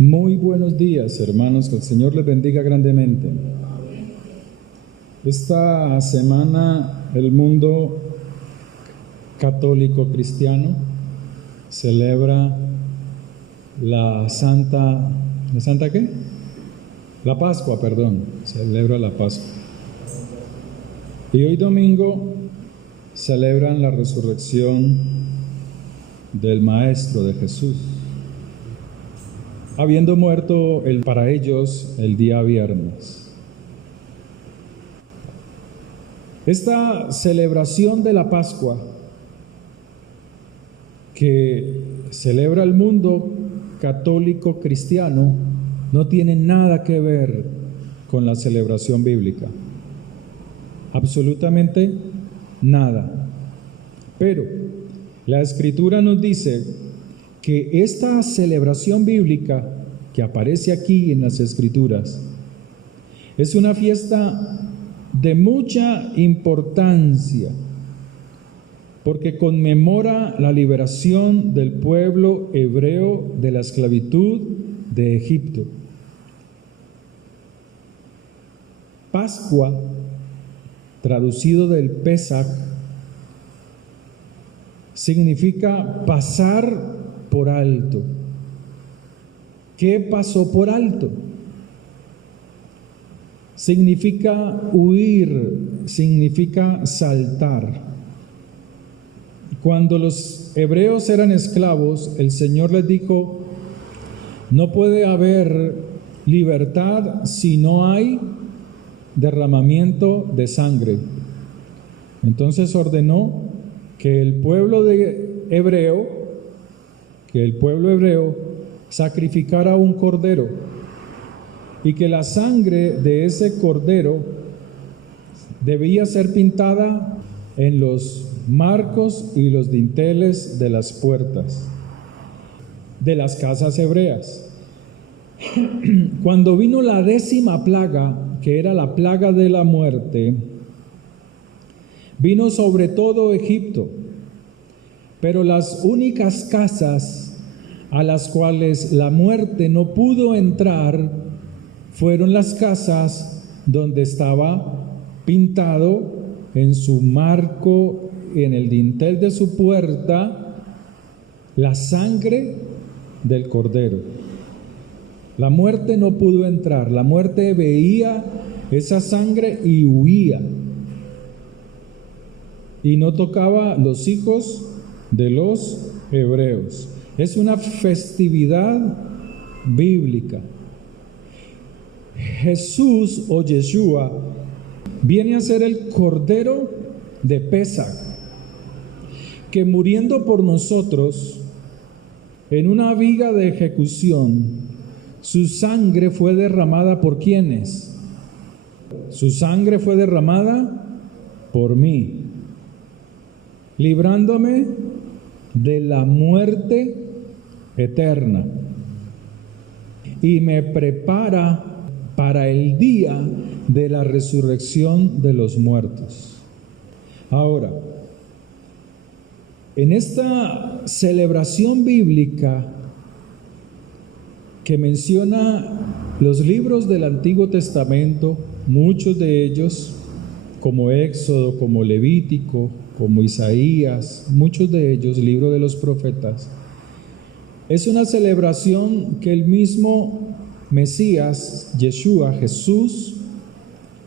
Muy buenos días, hermanos, que el Señor les bendiga grandemente. Esta semana el mundo católico cristiano celebra ¿la Santa qué? La Pascua, perdón, celebra la Pascua. Y hoy domingo celebran la resurrección del Maestro, de Jesús, habiendo muerto para ellos el día viernes. Esta celebración de la Pascua que celebra el mundo católico cristiano no tiene nada que ver con la celebración bíblica, absolutamente nada. Pero la Escritura nos dice que esta celebración bíblica que aparece aquí en las Escrituras es una fiesta de mucha importancia, porque conmemora la liberación del pueblo hebreo de la esclavitud de Egipto. Pascua, traducido del Pesaj, significa pasar por alto. ¿Qué pasó por alto? Significa huir, significa saltar. Cuando los hebreos eran esclavos, el Señor les dijo: no puede haber libertad si no hay derramamiento de sangre. Entonces ordenó que el pueblo hebreo sacrificara un cordero, y que la sangre de ese cordero debía ser pintada en los marcos y los dinteles de las puertas de las casas hebreas. Cuando vino la 10ª plaga, que era la plaga de la muerte, vino sobre todo Egipto, pero las únicas casas a las cuales la muerte no pudo entrar fueron las casas donde estaba pintado en su marco, en el dintel de su puerta, la sangre del cordero. La muerte no pudo entrar, la muerte veía esa sangre y huía, y no tocaba los hijos de los hebreos. Es una festividad bíblica. Jesús o Yeshua viene a ser el Cordero de Pesaj, que muriendo por nosotros en una viga de ejecución, su sangre fue derramada ¿por quiénes? Su sangre fue derramada por mí, librándome de la muerte eterna, y me prepara para el día de la resurrección de los muertos. Ahora, en esta celebración bíblica que menciona los libros del Antiguo Testamento, muchos de ellos, como Éxodo, como Levítico, como Isaías, muchos de ellos, libro de los profetas, es una celebración que el mismo Mesías, Yeshua, Jesús,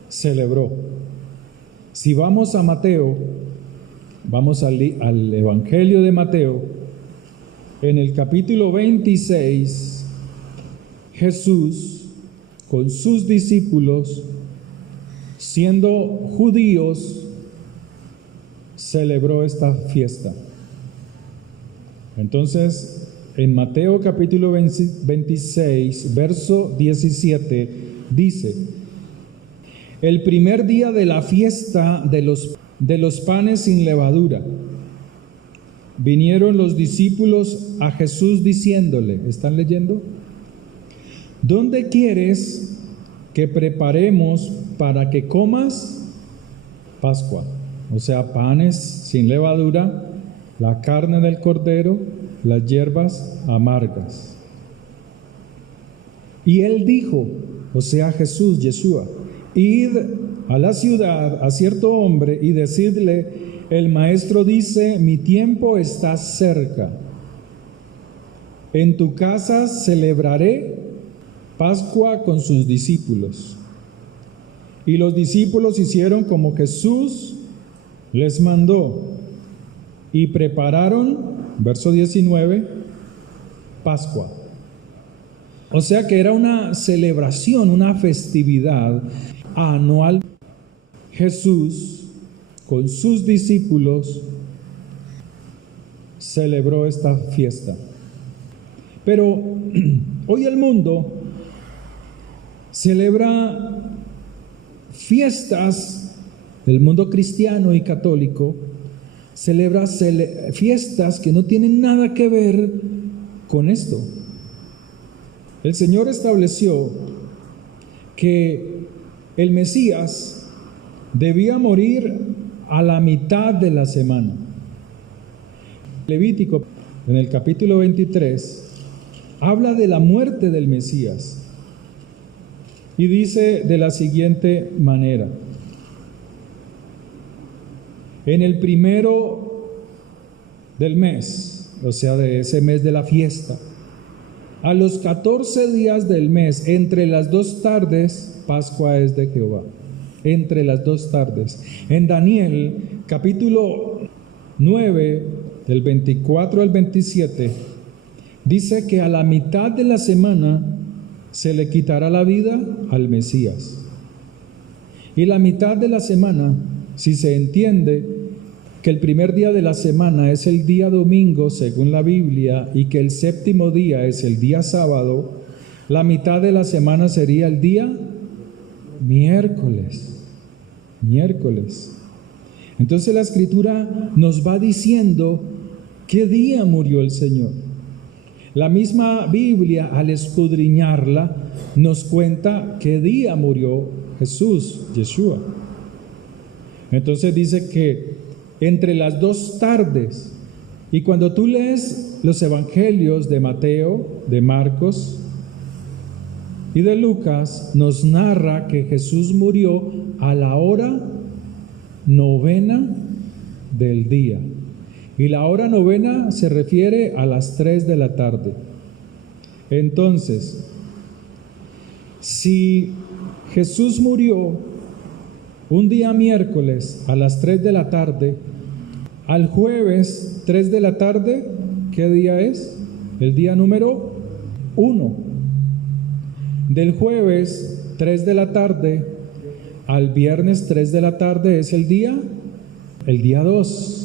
celebró. Si vamos a Mateo, vamos al Evangelio de Mateo, en el capítulo 26, Jesús, con sus discípulos, siendo judíos, celebró esta fiesta. Entonces, en Mateo capítulo 26, verso 17, dice: el primer día de la fiesta de los panes sin levadura, vinieron los discípulos a Jesús diciéndole, ¿están leyendo? ¿Dónde quieres que preparemos para que comas Pascua? O sea, panes sin levadura, la carne del cordero, las hierbas amargas. Y él dijo, o sea Jesús, Yeshua, id a la ciudad a cierto hombre y decidle, el maestro dice, mi tiempo está cerca. En tu casa celebraré Pascua con sus discípulos. Y los discípulos hicieron como Jesús les mandó y prepararon, verso 19, Pascua. O sea que era una celebración, una festividad anual. Jesús con sus discípulos celebró esta fiesta. Pero hoy el mundo celebra fiestas, el mundo cristiano y católico celebra fiestas que no tienen nada que ver con esto. El Señor estableció que el Mesías debía morir a la mitad de la semana. Levítico, en el capítulo 23, habla de la muerte del Mesías y dice de la siguiente manera: en el primero del mes, o sea, de ese mes de la fiesta, a los 14 días del mes, entre las 2 tardes, Pascua es de Jehová. Entre las 2 tardes. En Daniel, capítulo 9, del 24 al 27, dice que a la mitad de la semana se le quitará la vida al Mesías. Y la mitad de la semana, si se entiende que el primer día de la semana es el día domingo según la Biblia y que el séptimo día es el día sábado, la mitad de la semana sería el día miércoles. Entonces la Escritura nos va diciendo qué día murió el Señor. La misma Biblia, al escudriñarla, nos cuenta qué día murió Jesús, Yeshua. Entonces dice que entre las 2 tardes, y cuando tú lees los evangelios de Mateo, de Marcos y de Lucas, nos narra que Jesús murió a la hora 9 del día. Y la hora 9 se refiere a las 3 de la tarde. Entonces, si Jesús murió un día miércoles a las 3 de la tarde, al jueves 3 de la tarde, ¿qué día es? El día número 1. Del jueves 3 de la tarde al viernes 3 de la tarde es el día 2.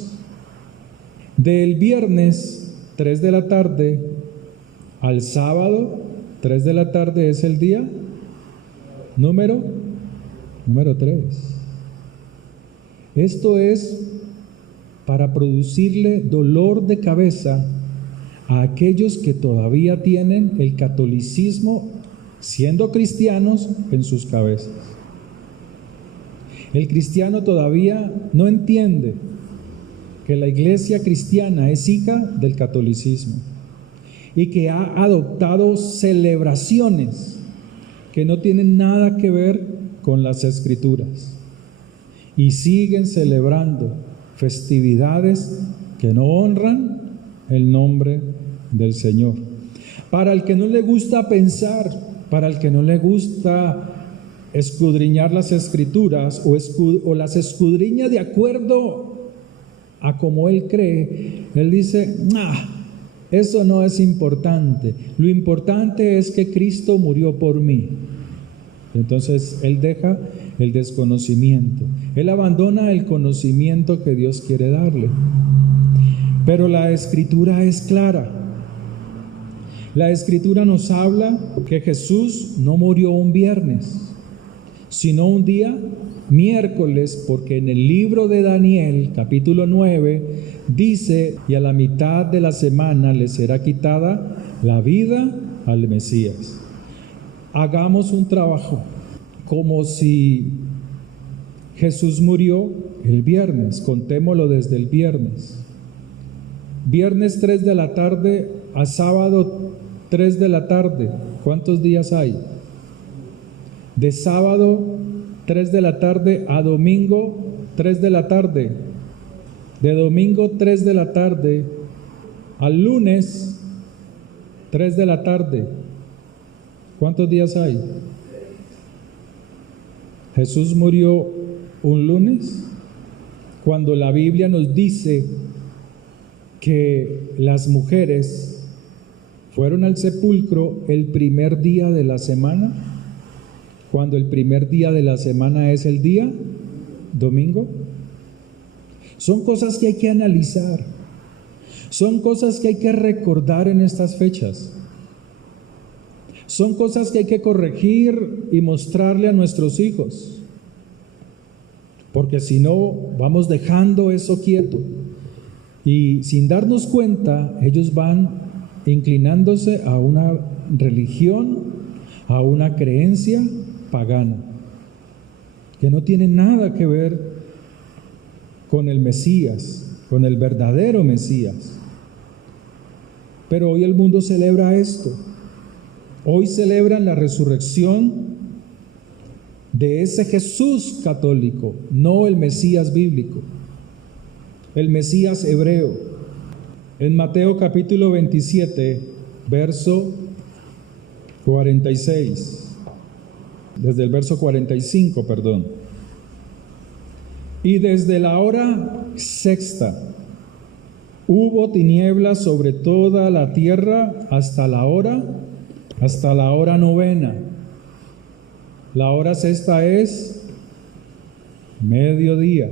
Del viernes 3 de la tarde al sábado 3 de la tarde es el día número 3. Esto es para producirle dolor de cabeza a aquellos que todavía tienen el catolicismo, siendo cristianos, en sus cabezas. El cristiano todavía no entiende que la iglesia cristiana es hija del catolicismo y que ha adoptado celebraciones que no tienen nada que ver con las Escrituras y siguen celebrando festividades que no honran el nombre del Señor. Para el que no le gusta pensar, para el que no le gusta escudriñar las Escrituras o las escudriña de acuerdo a como él cree, él dice, eso no es importante, lo importante es que Cristo murió por mí. Entonces él deja el desconocimiento, él abandona el conocimiento que Dios quiere darle. Pero la Escritura es clara. La Escritura nos habla que Jesús no murió un viernes, sino un día miércoles, porque en el libro de Daniel, capítulo 9, dice, y a la mitad de la semana le será quitada la vida al Mesías. Hagamos un trabajo como si Jesús murió el viernes, contémoslo desde el viernes. Viernes 3 de la tarde a sábado 3 de la tarde, ¿cuántos días hay? De sábado, 3 de la tarde a domingo, 3 de la tarde. De domingo, 3 de la tarde al lunes, 3 de la tarde. ¿Cuántos días hay? Jesús murió un lunes, cuando la Biblia nos dice que las mujeres fueron al sepulcro el primer día de la semana, cuando el primer día de la semana es el día domingo. Son cosas que hay que analizar, son cosas que hay que recordar en estas fechas, son cosas que hay que corregir y mostrarle a nuestros hijos, porque si no vamos dejando eso quieto y sin darnos cuenta ellos van inclinándose a una religión, a una creencia pagana, que no tiene nada que ver con el Mesías, con el verdadero Mesías. Pero hoy el mundo celebra esto. Hoy celebran la resurrección de ese Jesús católico, no el Mesías bíblico, el Mesías hebreo. En Mateo capítulo 27, verso 46, desde el verso 45, perdón. Y desde la hora sexta hubo tinieblas sobre toda la tierra hasta la hora novena. La hora sexta es mediodía.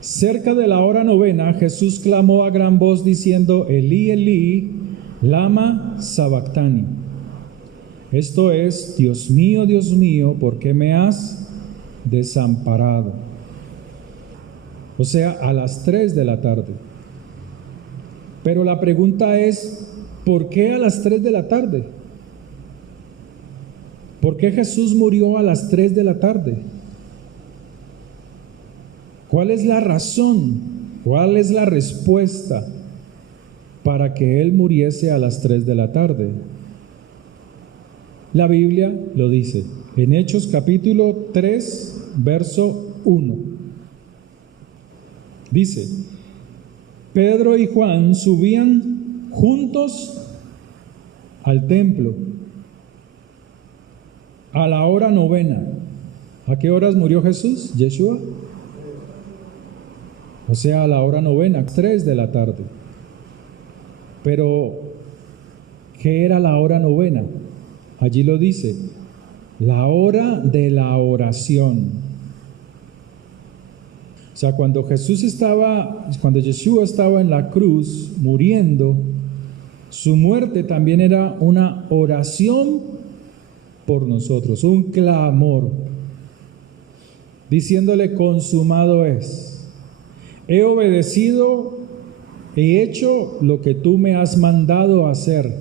Cerca de la hora novena, Jesús clamó a gran voz diciendo: Elí, Elí, lama sabactani. Esto es: Dios mío, ¿por qué me has desamparado? O sea, a las 3 de la tarde. Pero la pregunta es, ¿por qué a las 3 de la tarde? ¿Por qué Jesús murió a las 3 de la tarde? ¿Cuál es la razón? ¿Cuál es la respuesta para que Él muriese a las 3 de la tarde? La Biblia lo dice en Hechos capítulo 3, verso 1. Dice: Pedro y Juan subían juntos al templo a la hora novena. ¿A qué horas murió Jesús? Yeshua. O sea, a la hora novena, 3 de la tarde. Pero, ¿qué era la hora novena? Allí lo dice: la hora de la oración. O sea, cuando Yeshua estaba en la cruz muriendo, su muerte también era una oración por nosotros, un clamor, diciéndole: consumado es. He obedecido, he hecho lo que tú me has mandado hacer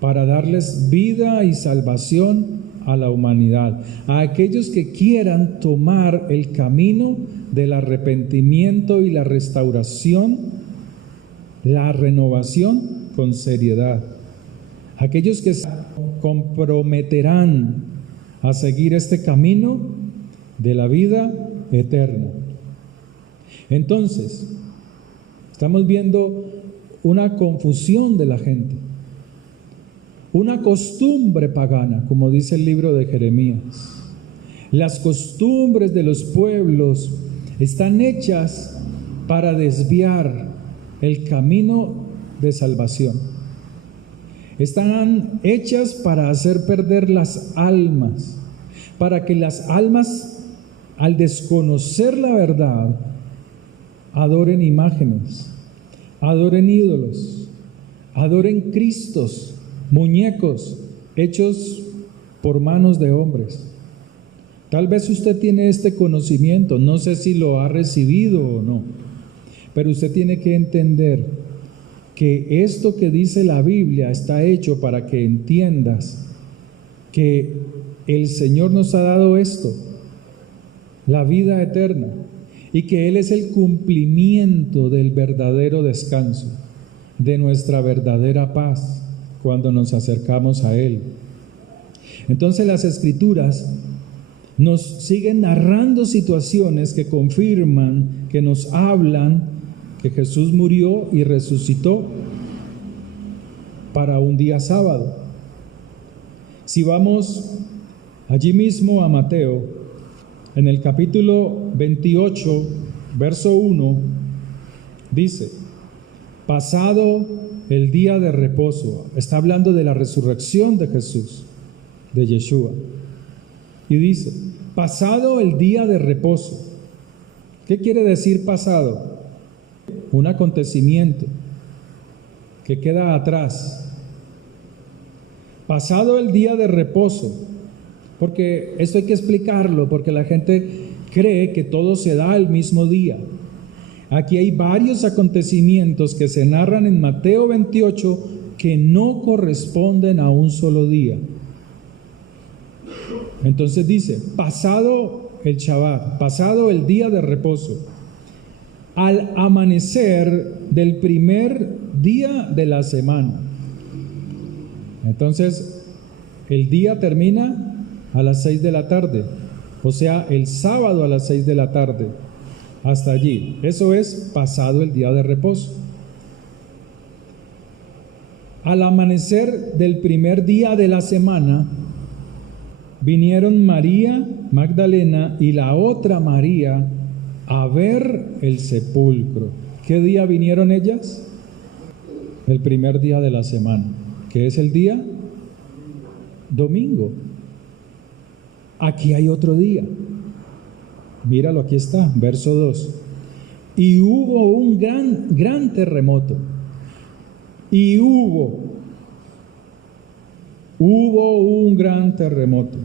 para darles vida y salvación a la humanidad, a aquellos que quieran tomar el camino del arrepentimiento y la restauración, la renovación con seriedad. Aquellos que se comprometerán a seguir este camino de la vida eterna. Entonces, estamos viendo una confusión de la gente, una costumbre pagana, como dice el libro de Jeremías. Las costumbres de los pueblos están hechas para desviar el camino de salvación. Están hechas para hacer perder las almas, para que las almas, al desconocer la verdad, adoren imágenes, adoren ídolos, adoren cristos, muñecos hechos por manos de hombres. Tal vez usted tiene este conocimiento, no sé si lo ha recibido o no, pero usted tiene que entender que esto que dice la Biblia está hecho para que entiendas que el Señor nos ha dado esto, la vida eterna, y que Él es el cumplimiento del verdadero descanso, de nuestra verdadera paz, cuando nos acercamos a Él. Entonces las Escrituras nos siguen narrando situaciones que confirman, que nos hablan que Jesús murió y resucitó para un día sábado. Si vamos allí mismo a Mateo, en el capítulo 28, verso 1, dice: pasado el día de reposo. Está hablando de la resurrección de Jesús, de Yeshua. Y dice: pasado el día de reposo. ¿Qué quiere decir pasado? Un acontecimiento que queda atrás. Pasado el día de reposo. Porque esto hay que explicarlo, porque la gente cree que todo se da el mismo día. Aquí hay varios acontecimientos que se narran en Mateo 28 que no corresponden a un solo día. Entonces dice: pasado el Shabbat, pasado el día de reposo, al amanecer del primer día de la semana. Entonces, el día termina a las 6 de la tarde, o sea, el sábado a las 6 de la tarde, hasta allí. Eso es pasado el día de reposo. Al amanecer del primer día de la semana, vinieron María Magdalena y la otra María a ver el sepulcro. ¿Qué día vinieron ellas? El primer día de la semana. ¿Qué es el día? Domingo. Aquí hay otro día. Míralo, aquí está, verso 2. Y hubo un gran terremoto. Y hubo un gran terremoto.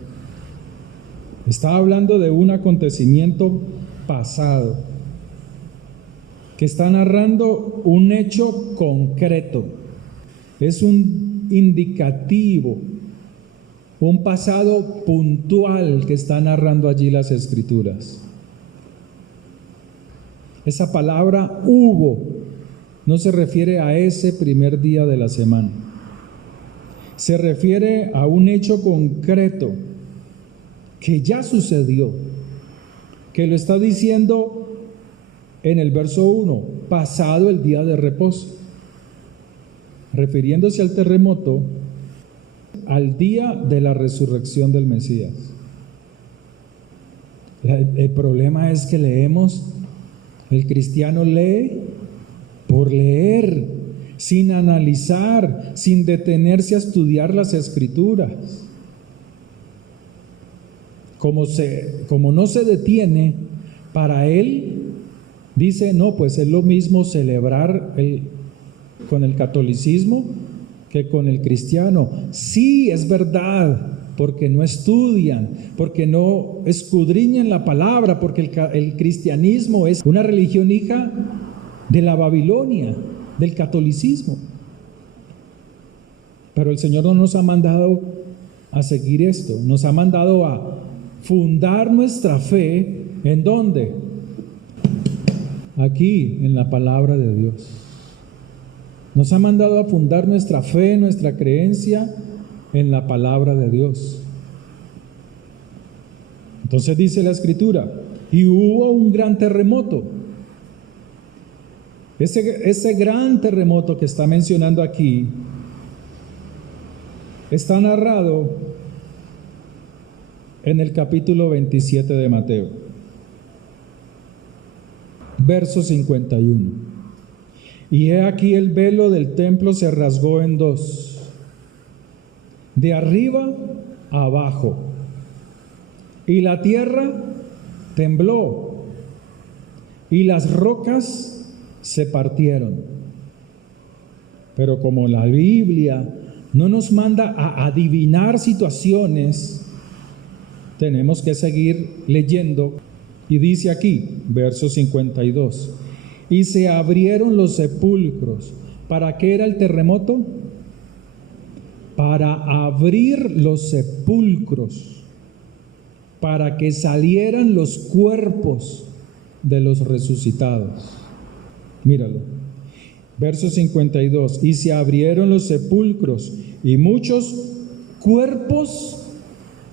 Está hablando de un acontecimiento pasado, que está narrando un hecho concreto. Es un indicativo, un pasado puntual que está narrando allí las Escrituras. Esa palabra hubo no se refiere a ese primer día de la semana. Se refiere a un hecho concreto que ya sucedió, que lo está diciendo en el verso 1, pasado el día de reposo, refiriéndose al terremoto, al día de la resurrección del Mesías. El problema es que leemos, el cristiano lee por leer, sin analizar, sin detenerse a estudiar las Escrituras. Como no se detiene, para él dice: no, pues es lo mismo celebrar con el catolicismo que con el cristiano. Sí, es verdad, porque no estudian, porque no escudriñan la palabra, porque el cristianismo es una religión hija de la Babilonia, del catolicismo. Pero el Señor no nos ha mandado a seguir esto, nos ha mandado a fundar nuestra fe, ¿en dónde? Aquí, en la palabra de Dios. Nos ha mandado a fundar nuestra fe, nuestra creencia en la palabra de Dios. Entonces dice la Escritura: y hubo un gran terremoto. Ese gran terremoto que está mencionando aquí está narrado en el capítulo 27 de Mateo, verso 51. Y he aquí el velo del templo se rasgó en dos, de arriba a abajo, y la tierra tembló, y las rocas se partieron. Pero como la Biblia no nos manda a adivinar situaciones, tenemos que seguir leyendo. Y dice aquí, verso 52, y se abrieron los sepulcros. ¿Para qué era el terremoto? Para abrir los sepulcros, para que salieran los cuerpos de los resucitados. Míralo. Verso 52, y se abrieron los sepulcros y muchos cuerpos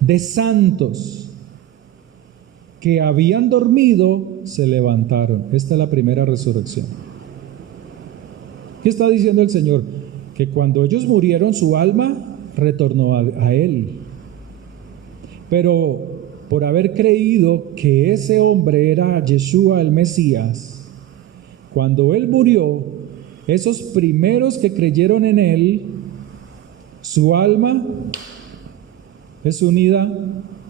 de santos que habían dormido se levantaron. Esta es la primera resurrección. ¿Qué está diciendo el Señor? Que cuando ellos murieron, su alma retornó a Él. Pero por haber creído que ese hombre era Yeshua el Mesías, cuando Él murió, esos primeros que creyeron en Él, su alma es unida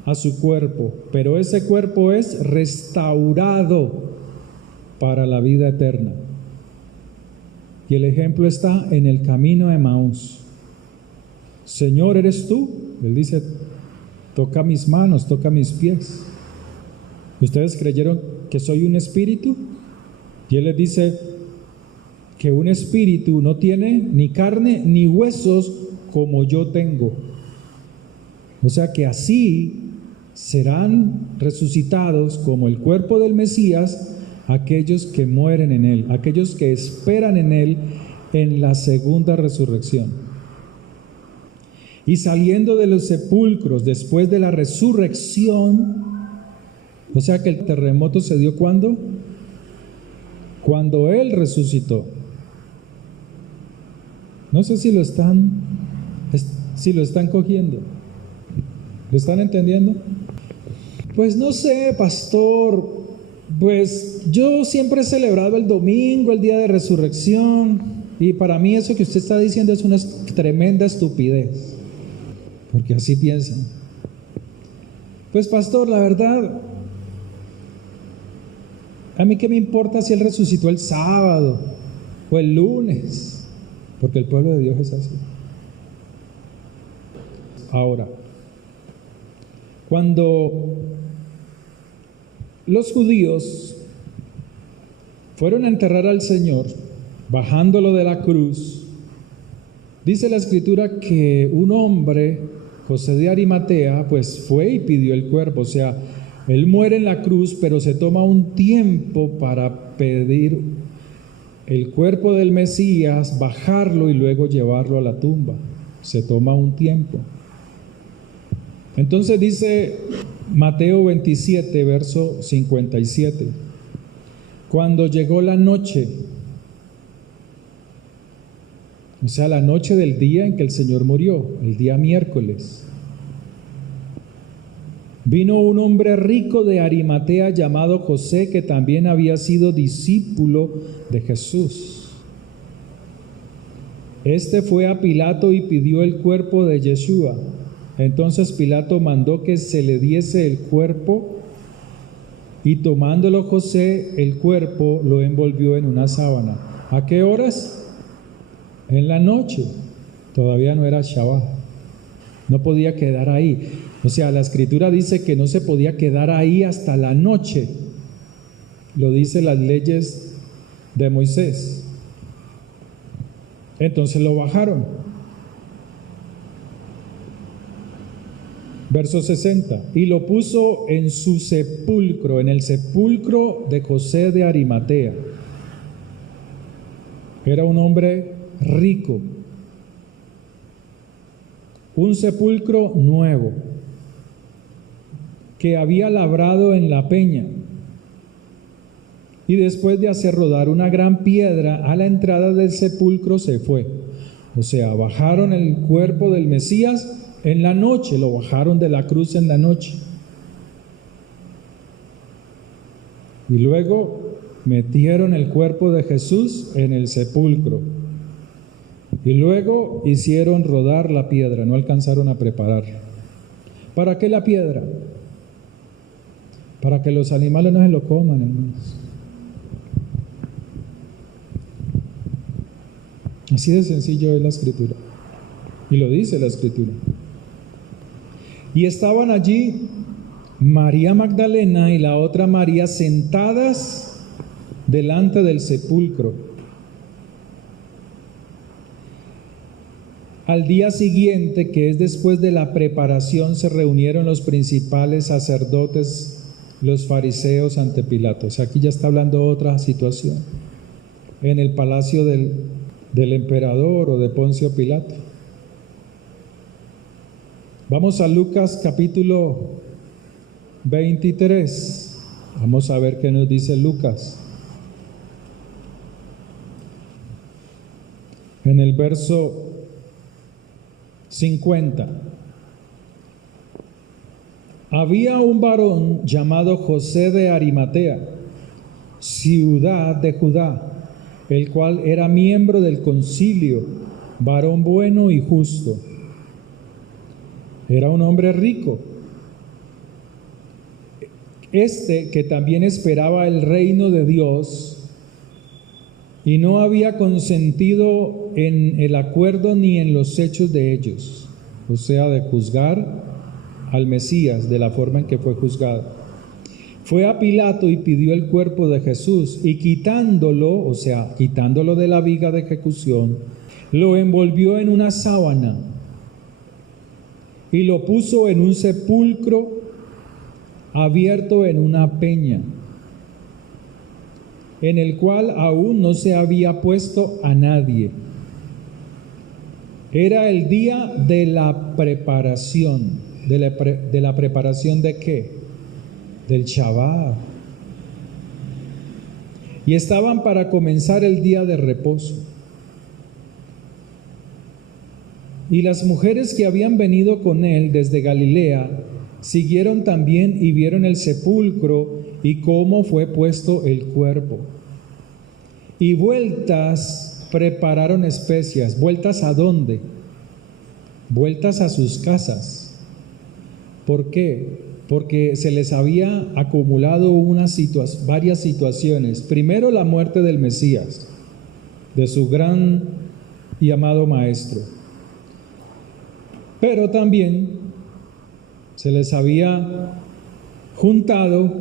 a su cuerpo, pero ese cuerpo es restaurado para la vida eterna. Y el ejemplo está en el camino de Emaús. Señor, ¿eres tú? Él dice, toca mis manos, toca mis pies. ¿Ustedes creyeron que soy un espíritu? Y Él les dice que un espíritu no tiene ni carne ni huesos como yo tengo. O sea que así serán resucitados como el cuerpo del Mesías aquellos que mueren en Él, aquellos que esperan en Él en la segunda resurrección. Y saliendo de los sepulcros después de la resurrección, o sea que el terremoto se dio ¿cuándo? Cuando Él resucitó. No sé si lo están cogiendo. ¿Lo están entendiendo? Pues no sé, pastor, pues yo siempre he celebrado el domingo, el día de resurrección, y para mí eso que usted está diciendo es una tremenda estupidez, porque así piensan. Pues pastor, la verdad, a mí qué me importa si Él resucitó el sábado o el lunes, porque el pueblo de Dios es así. Ahora, cuando los judíos fueron a enterrar al Señor, bajándolo de la cruz, dice la Escritura que un hombre, José de Arimatea, pues fue y pidió el cuerpo. O sea, Él muere en la cruz, pero se toma un tiempo para pedir el cuerpo del Mesías, bajarlo y luego llevarlo a la tumba. Se toma un tiempo. Entonces dice Mateo 27, verso 57, cuando llegó la noche, o sea, la noche del día en que el Señor murió, el día miércoles, vino un hombre rico de Arimatea llamado José, que también había sido discípulo de Jesús. Este fue a Pilato y pidió el cuerpo de Yeshua. Entonces Pilato mandó que se le diese el cuerpo, y tomándolo José el cuerpo lo envolvió en una sábana. ¿A qué horas? En la noche. Todavía no era Shabbat. No podía quedar ahí. O sea, la Escritura dice que no se podía quedar ahí hasta la noche. Lo dicen las leyes de Moisés. Entonces lo bajaron. Verso 60, y lo puso en su sepulcro, en el sepulcro de José de Arimatea. Era un hombre rico, un sepulcro nuevo, que había labrado en la peña, y después de hacer rodar una gran piedra a la entrada del sepulcro se fue. O sea, bajaron el cuerpo del Mesías en la noche, lo bajaron de la cruz en la noche. Y luego metieron el cuerpo de Jesús en el sepulcro. Y luego hicieron rodar la piedra, no alcanzaron a prepararla. ¿Para qué la piedra? Para que los animales no se lo coman, hermanos. Así de sencillo es la Escritura. Y lo dice la Escritura. Y estaban allí María Magdalena y la otra María sentadas delante del sepulcro. Al día siguiente, que es después de la preparación, se reunieron los principales sacerdotes, los fariseos ante Pilato. O sea, aquí ya está hablando otra situación. en el palacio del emperador o de Poncio Pilato. Vamos a Lucas capítulo 23. Vamos a ver qué nos dice Lucas. En el verso 50. Había un varón llamado José de Arimatea, ciudad de Judá, el cual era miembro del concilio, varón bueno y justo. Era un hombre rico, que también esperaba el reino de Dios y no había consentido en el acuerdo ni en los hechos de ellos, o sea, de juzgar al Mesías de la forma en que fue juzgado. Fue a Pilato y pidió el cuerpo de Jesús y quitándolo, o sea, quitándolo de la viga de ejecución, lo envolvió en una sábana y lo puso en un sepulcro abierto en una peña, en el cual aún no se había puesto a nadie. Era el día de la preparación. ¿De la preparación de qué? Del Shabbat. Y estaban para comenzar el día de reposo. Y las mujeres que habían venido con él desde Galilea siguieron también y vieron el sepulcro y cómo fue puesto el cuerpo. Y vueltas prepararon especias. ¿Vueltas a dónde? Vueltas a sus casas. ¿Por qué? Porque se les había acumulado varias situaciones. Primero, la muerte del Mesías, de su gran y amado Maestro. Pero también se les había juntado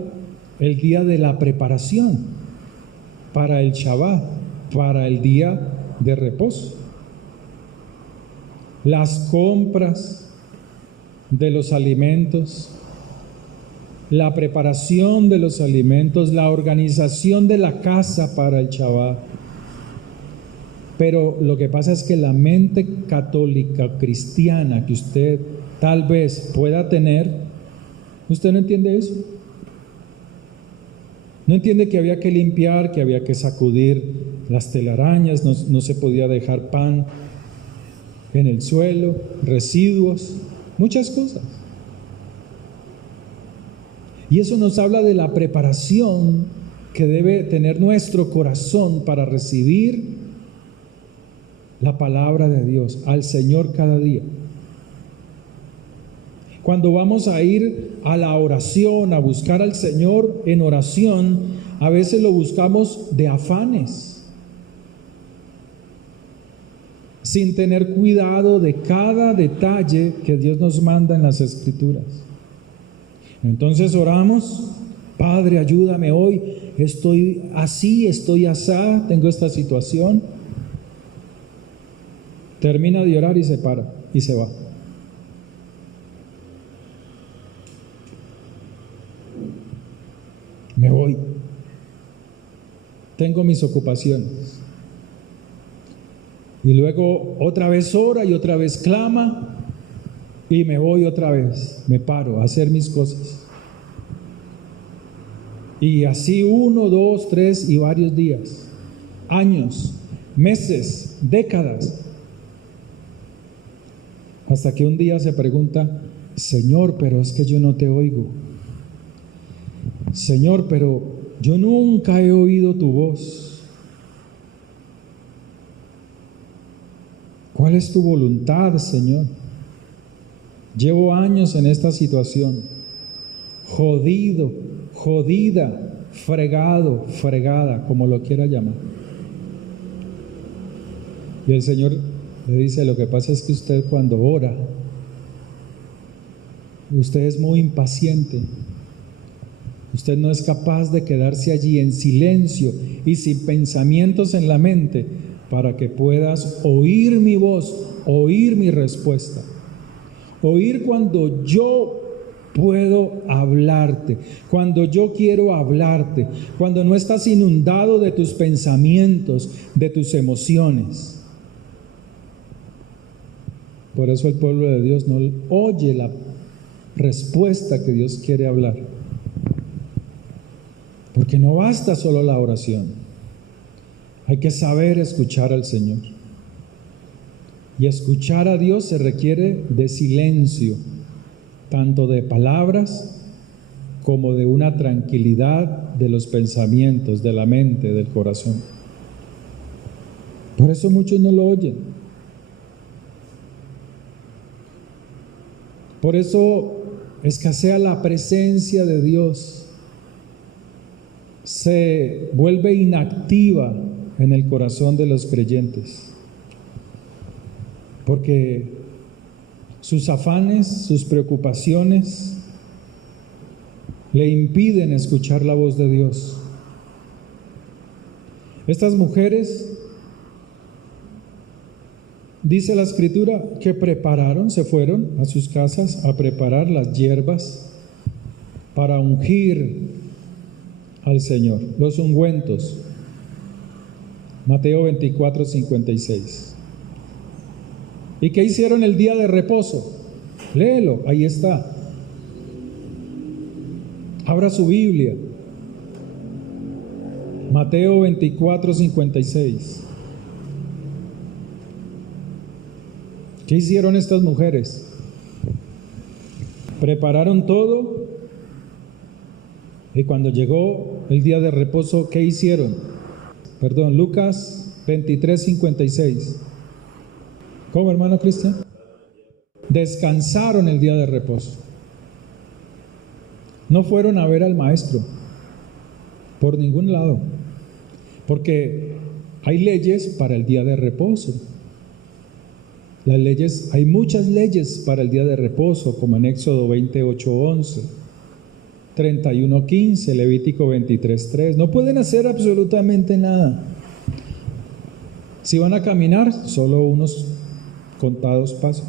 el día de la preparación para el Shabbat, para el día de reposo. Las compras de los alimentos, la preparación de los alimentos, la organización de la casa para el Shabbat. Pero lo que pasa es que la mente católica cristiana que usted tal vez pueda tener, ¿usted no entiende eso? No entiende que había que limpiar, que había que sacudir las telarañas, no se podía dejar pan en el suelo, residuos, muchas cosas. Y eso nos habla de la preparación que debe tener nuestro corazón para recibir la palabra de Dios, al Señor cada día. Cuando vamos a ir a la oración, a buscar al Señor en oración, a veces lo buscamos de afanes, sin tener cuidado de cada detalle que Dios nos manda en las Escrituras. Entonces oramos: Padre, ayúdame hoy, estoy así, estoy asá, tengo esta situación. Termina de orar y se para y se va. Me voy. Tengo mis ocupaciones. Y luego otra vez ora y otra vez clama y me voy otra vez, me paro a hacer mis cosas. Y así 1, 2, 3 y varios días, años, meses, décadas. Hasta que un día se pregunta: Señor, pero es que yo no te oigo. Señor, pero yo nunca he oído tu voz. ¿Cuál es tu voluntad, Señor? Llevo años en esta situación, jodido, jodida, fregado, fregada, como lo quiera llamar. Y el Señor le dice: lo que pasa es que usted cuando ora, usted es muy impaciente. Usted no es capaz de quedarse allí en silencio y sin pensamientos en la mente para que puedas oír mi voz, oír mi respuesta. Oír cuando yo puedo hablarte, cuando yo quiero hablarte, cuando no estás inundado de tus pensamientos, de tus emociones. Por eso el pueblo de Dios no oye la respuesta que Dios quiere hablar. Porque no basta solo la oración. Hay que saber escuchar al Señor. Y escuchar a Dios se requiere de silencio, tanto de palabras como de una tranquilidad de los pensamientos, de la mente, del corazón. Por eso muchos no lo oyen. Por eso escasea la presencia de Dios. Se vuelve inactiva en el corazón de los creyentes. Porque sus afanes, sus preocupaciones le impiden escuchar la voz de Dios. Estas mujeres, dice la Escritura, que prepararon, se fueron a sus casas a preparar las hierbas para ungir al Señor, los ungüentos. Mateo 24, 56. ¿Y qué hicieron el día de reposo? Léelo, ahí está. Abra su Biblia. Mateo 24, 56. ¿Qué hicieron estas mujeres? Prepararon todo y cuando llegó el día de reposo, ¿qué hicieron? Lucas 23, 56. ¿Cómo, hermano Cristian? Descansaron el día de reposo. No fueron a ver al maestro por ningún lado, porque hay leyes para el día de reposo. Las leyes, hay muchas leyes para el día de reposo, como en Éxodo 28, 11, 31, 15, Levítico 23, 3. No pueden hacer absolutamente nada. Si van a caminar, solo unos contados pasos.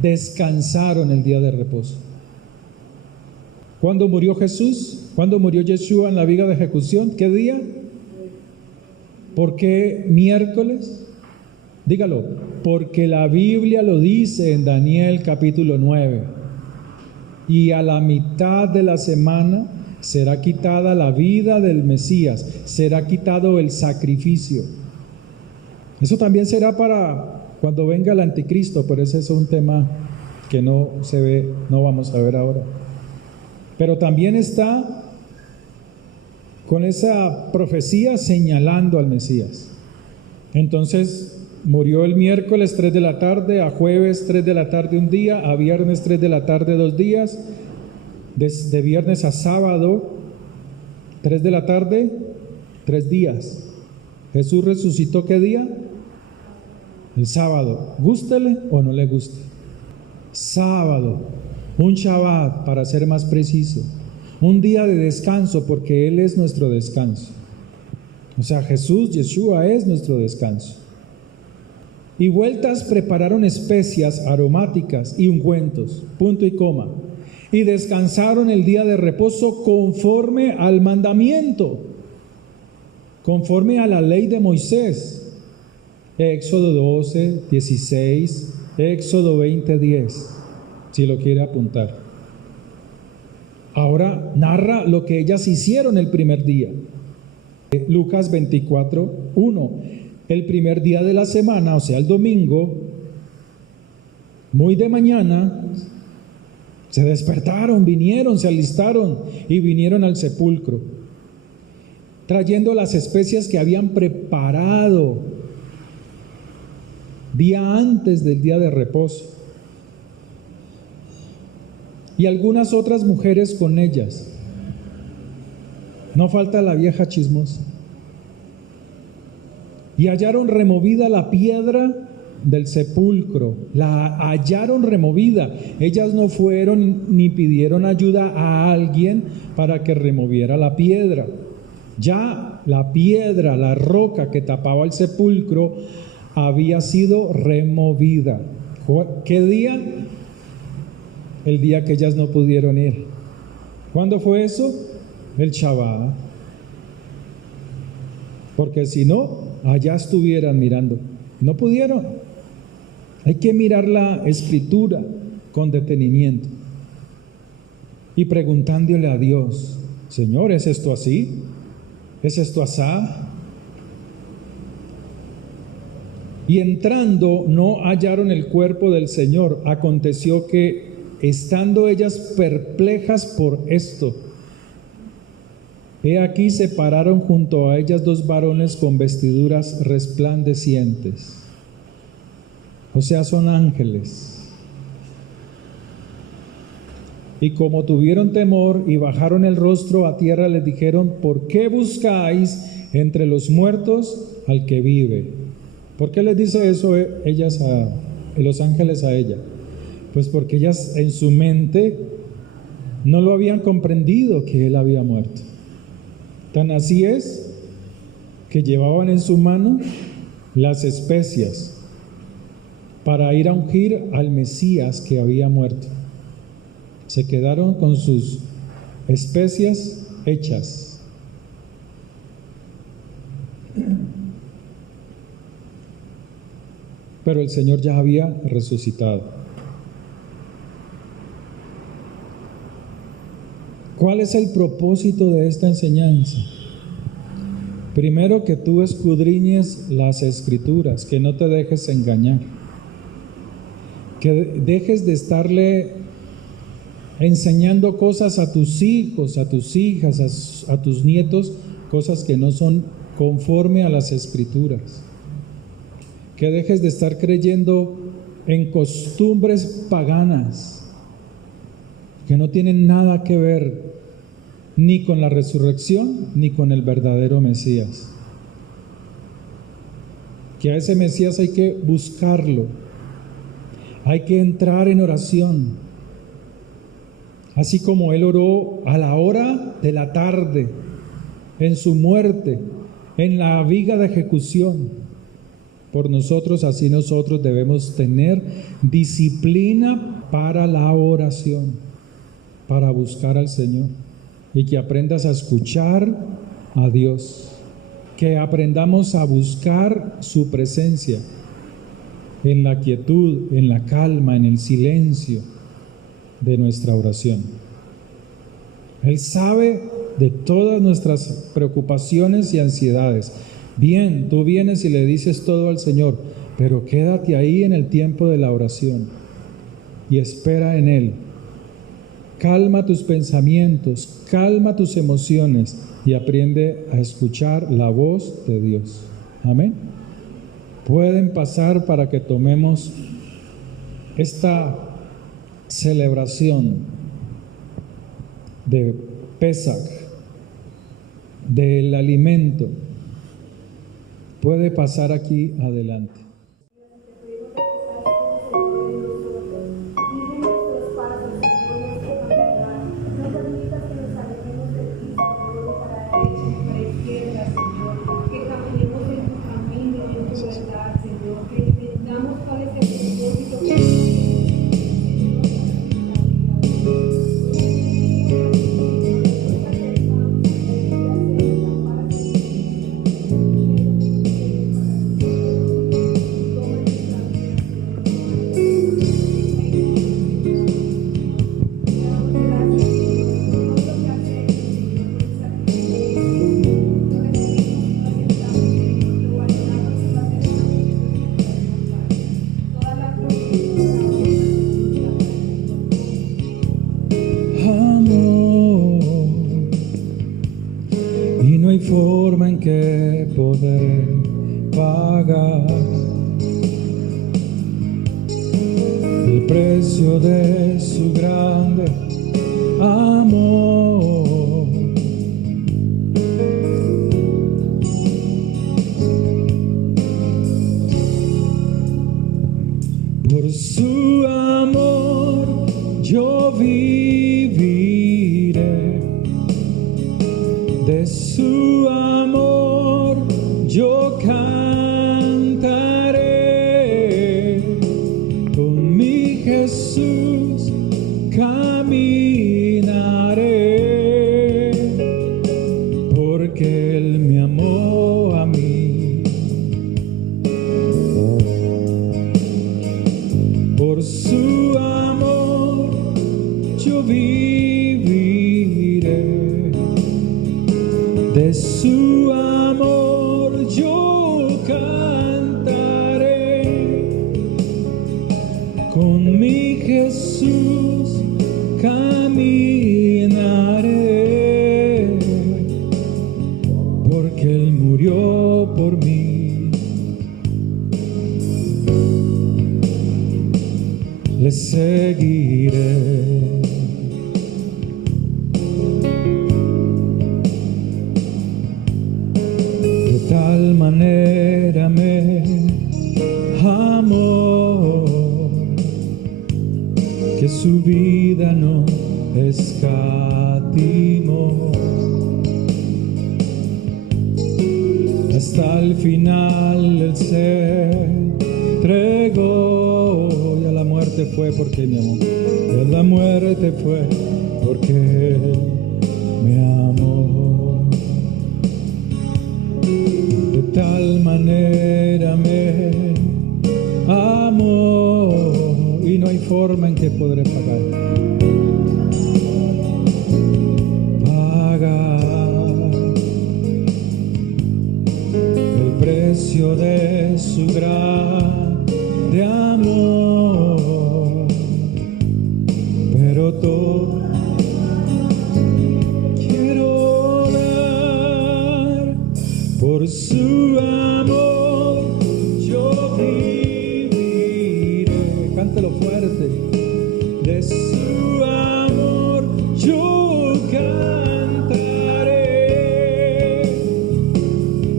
Descansaron el día de reposo. ¿Cuándo murió Jesús? ¿Cuándo murió Yeshua en la viga de ejecución? ¿Qué día? ¿Por qué miércoles? Dígalo, porque la Biblia lo dice en Daniel capítulo 9. Y a la mitad de la semana será quitada la vida del Mesías, será quitado el sacrificio. Eso también será para cuando venga el anticristo, pero ese es un tema que no se ve, no vamos a ver ahora. Pero también está con esa profecía señalando al Mesías. Entonces murió el miércoles 3 de la tarde, a jueves 3 de la tarde un día, a viernes 3 de la tarde 2 días, de viernes a sábado 3 de la tarde 3 días. Jesús resucitó ¿qué día? El sábado, gústele o no le guste. Sábado, un Shabbat para ser más preciso, un día de descanso porque Él es nuestro descanso. O sea, Jesús, Yeshua es nuestro descanso. Y vueltas prepararon especias aromáticas y ungüentos, punto y coma. Y descansaron el día de reposo conforme al mandamiento, conforme a la ley de Moisés. Éxodo 12, 16, Éxodo 20, 10, si lo quiere apuntar. Ahora narra lo que ellas hicieron el primer día. Lucas 24, 1. El primer día de la semana, o sea, el domingo, muy de mañana, se despertaron, vinieron, se alistaron y vinieron al sepulcro, trayendo las especias que habían preparado día antes del día de reposo, y algunas otras mujeres con ellas. No falta la vieja chismosa. Y hallaron removida la piedra del sepulcro, la hallaron removida. Ellas no fueron ni pidieron ayuda a alguien para que removiera la piedra. Ya la piedra, la roca que tapaba el sepulcro, había sido removida. ¿Qué día? El día que ellas no pudieron ir. ¿Cuándo fue eso? El Shabbat. Porque si no, allá estuvieran mirando. No pudieron. Hay que mirar la escritura con detenimiento y preguntándole a Dios: Señor, ¿es esto así? ¿Es esto asá? Y entrando no hallaron el cuerpo del Señor. Aconteció que, estando ellas perplejas por esto, he aquí se pararon junto a ellas dos varones con vestiduras resplandecientes. O sea, son ángeles. Y como tuvieron temor y bajaron el rostro a tierra, les dijeron: ¿por qué buscáis entre los muertos al que vive? ¿Por qué les dice eso los ángeles a ella? Pues porque ellas en su mente no lo habían comprendido que él había muerto. Tan así es que llevaban en su mano las especias para ir a ungir al Mesías que había muerto. Se quedaron con sus especias hechas. Pero el Señor ya había resucitado. ¿Cuál es el propósito de esta enseñanza? Primero, que tú escudriñes las Escrituras, que no te dejes engañar, que dejes de estarle enseñando cosas a tus hijos, a tus hijas, a tus nietos, cosas que no son conforme a las Escrituras, que dejes de estar creyendo en costumbres paganas que no tienen nada que ver ni con la resurrección ni con el verdadero Mesías. Que a ese Mesías hay que buscarlo, hay que entrar en oración, así como él oró a la hora de la tarde, en su muerte, en la viga de ejecución. Por nosotros, así nosotros debemos tener disciplina para la oración, para buscar al Señor, y que aprendas a escuchar a Dios, que aprendamos a buscar su presencia en la quietud, en la calma, en el silencio de nuestra oración. Él sabe de todas nuestras preocupaciones y ansiedades. Bien, tú vienes y le dices todo al Señor, pero quédate ahí en el tiempo de la oración y espera en Él. Calma tus pensamientos, calma tus emociones y aprende a escuchar la voz de Dios. Amén. Pueden pasar para que tomemos esta celebración de Pesaj, del alimento. Puede pasar aquí adelante. Forma en que poder pagar el precio de su grande amor. Por su amor yo viviré, de su amor yo cantaré, con le seguiré. De tal manera me amó que su vida no escatimó. Hasta el final Él se entregó, y a la muerte fue porque me amó, y a la muerte fue porque Él me amó. De tal manera me amó, y no hay forma en que podré pagar el precio de su grande amor. Pero todo quiero dar por su amor, yo viviré. Cántelo fuerte. De su amor yo cantaré,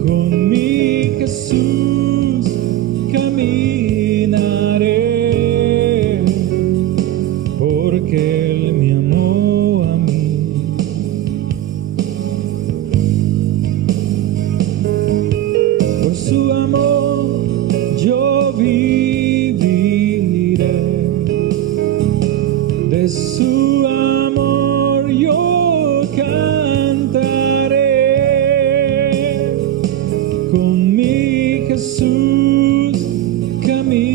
con mi Jesús caminaré, porque Él me amó a mí. Por su amor yo viviré. De su amor yo cantaré, con mi Jesús caminaré,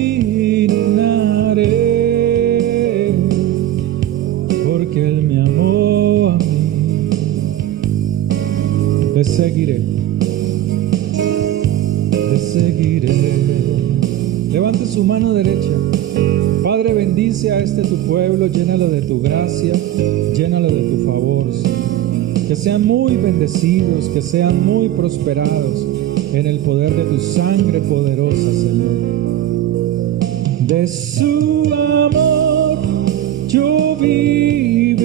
porque Él me amó a mí. Le seguiré, le seguiré. Levante su mano derecha. Padre, bendice a este tu pueblo, llénalo de tu gracia, llénalo de tu favor, Señor. Que sean muy bendecidos, que sean muy prosperados en el poder de tu sangre poderosa, Señor. De su amor yo viviré,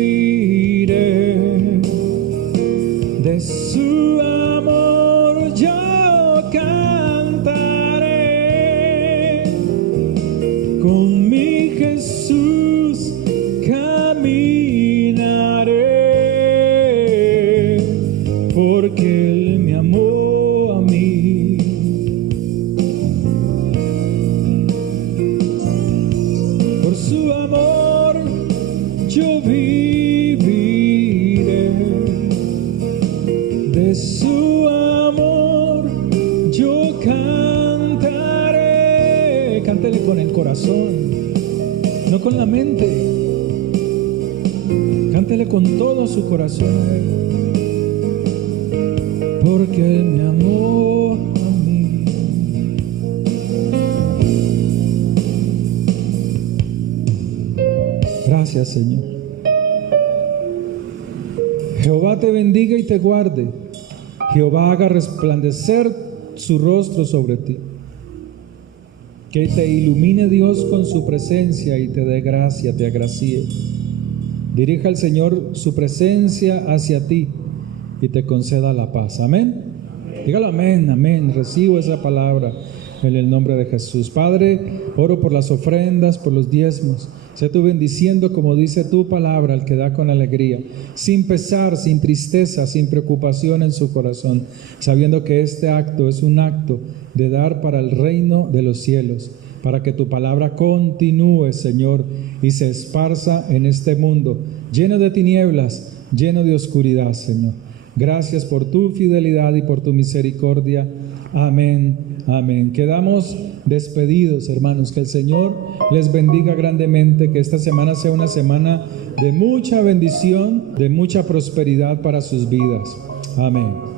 de su amor yo cantaré, con mi Jesús caminaré, porque Él me amó a mí. Por su amor yo viviré, de su amor yo cantaré. Cántele con el corazón, no con la mente. Cántele con todo su corazón a Él, porque Él me amó a mí. Gracias, Señor. Jehová te bendiga y te guarde. Jehová haga resplandecer su rostro sobre ti. Que te ilumine Dios con su presencia y te dé gracia, te agracie. Dirija al Señor su presencia hacia ti y te conceda la paz. Amén. Dígalo amén, amén. Recibo esa palabra en el nombre de Jesús. Padre, oro por las ofrendas, por los diezmos. Sé tú bendiciendo, como dice tu palabra, al que da con alegría, sin pesar, sin tristeza, sin preocupación en su corazón, sabiendo que este acto es un acto de dar para el reino de los cielos, para que tu palabra continúe, Señor, y se esparza en este mundo, lleno de tinieblas, lleno de oscuridad, Señor. Gracias por tu fidelidad y por tu misericordia. Amén, amén. Quedamos despedidos, hermanos. Que el Señor les bendiga grandemente, que esta semana sea una semana de mucha bendición, de mucha prosperidad para sus vidas. Amén.